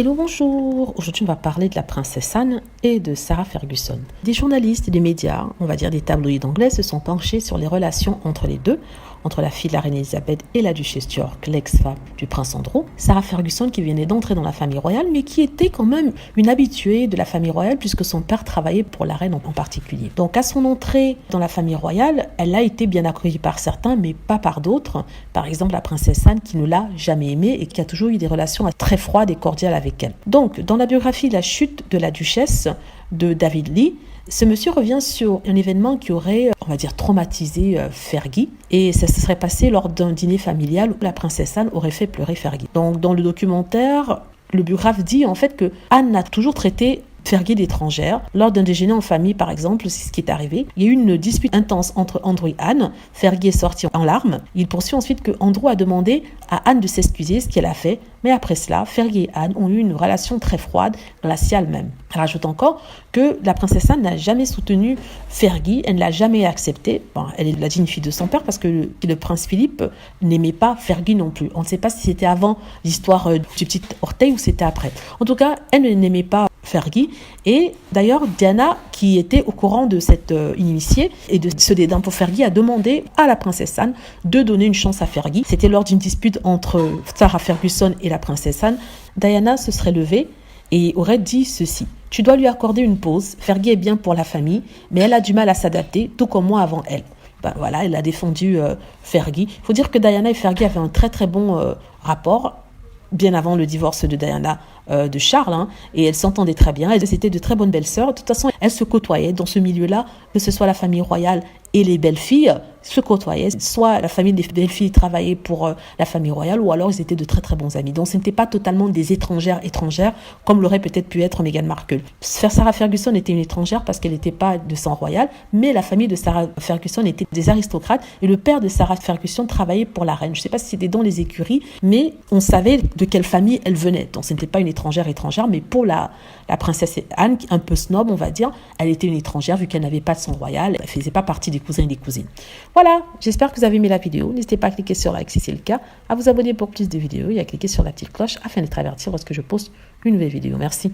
Hello, bonjour. Aujourd'hui, on va parler de la princesse Anne et de Sarah Ferguson. Des journalistes et des médias, on va dire des tabloïds anglais, se sont penchés sur les relations entre les deux, entre la fille de la reine Elisabeth et la duchesse d'York, l'ex-femme du prince Andrew. Sarah Ferguson qui venait d'entrer dans la famille royale, mais qui était quand même une habituée de la famille royale puisque son père travaillait pour la reine en particulier. Donc à son entrée dans la famille royale, elle a été bien accueillie par certains, mais pas par d'autres. Par exemple, la princesse Anne qui ne l'a jamais aimée et qui a toujours eu des relations très froides et cordiales avec elle. Donc, dans la biographie La chute de la duchesse de David Lee, ce monsieur revient sur un événement qui aurait, on va dire, traumatisé Fergie. Et ça se serait passé lors d'un dîner familial où la princesse Anne aurait fait pleurer Fergie. Donc, dans le documentaire, le biographe dit en fait que Anne a toujours traité Fergie d'étrangère. Lors d'un déjeuner en famille, par exemple, c'est ce qui est arrivé. Il y a eu une dispute intense entre Andrew et Anne. Fergie est sorti en larmes. Il poursuit ensuite que Andrew a demandé à Anne de s'excuser, ce qu'elle a fait. Mais après cela, Fergie et Anne ont eu une relation très froide, glaciale même. Elle rajoute encore que la princesse Anne n'a jamais soutenu Fergie, elle ne l'a jamais accepté. Bon, elle est la digne fille de son père parce que le prince Philippe n'aimait pas Fergie non plus. On ne sait pas si c'était avant l'histoire du petit orteil ou c'était après. En tout cas, elle n'aimait pas Fergie. Et d'ailleurs, Diana, qui était au courant de cette inimitié et de ce dédain pour Fergie, a demandé à la princesse Anne de donner une chance à Fergie. C'était lors d'une dispute entre Sarah Ferguson et la princesse Anne. Diana se serait levée et aurait dit ceci: « Tu dois lui accorder une pause. Fergie est bien pour la famille, mais elle a du mal à s'adapter, tout comme moi avant elle. » Ben voilà, elle a défendu Fergie. Il faut dire que Diana et Fergie avaient un très très bon rapport, bien avant le divorce de Diana de Charles, et elles s'entendaient très bien, elles étaient de très bonnes belles-sœurs. De toute façon, elles se côtoyaient dans ce milieu-là, que ce soit la famille royale et les belles-filles se côtoyaient. Soit la famille des belles-filles travaillait pour la famille royale, ou alors ils étaient de très très bons amis. Donc ce n'était pas totalement des étrangères, comme l'aurait peut-être pu être Meghan Markle. Sarah Ferguson était une étrangère parce qu'elle n'était pas de sang royal, mais la famille de Sarah Ferguson était des aristocrates, et le père de Sarah Ferguson travaillait pour la reine. Je ne sais pas si c'était dans les écuries, mais on savait de quelle famille elle venait. Donc ce n'était pas une étrangère, mais pour la princesse Anne, un peu snob on va dire, elle était une étrangère vu qu'elle n'avait pas de sang royal, elle ne faisait pas partie des cousins et des cousines. Voilà, j'espère que vous avez aimé la vidéo. N'hésitez pas à cliquer sur like si c'est le cas, à vous abonner pour plus de vidéos et à cliquer sur la petite cloche afin d'être averti lorsque je poste une nouvelle vidéo. Merci.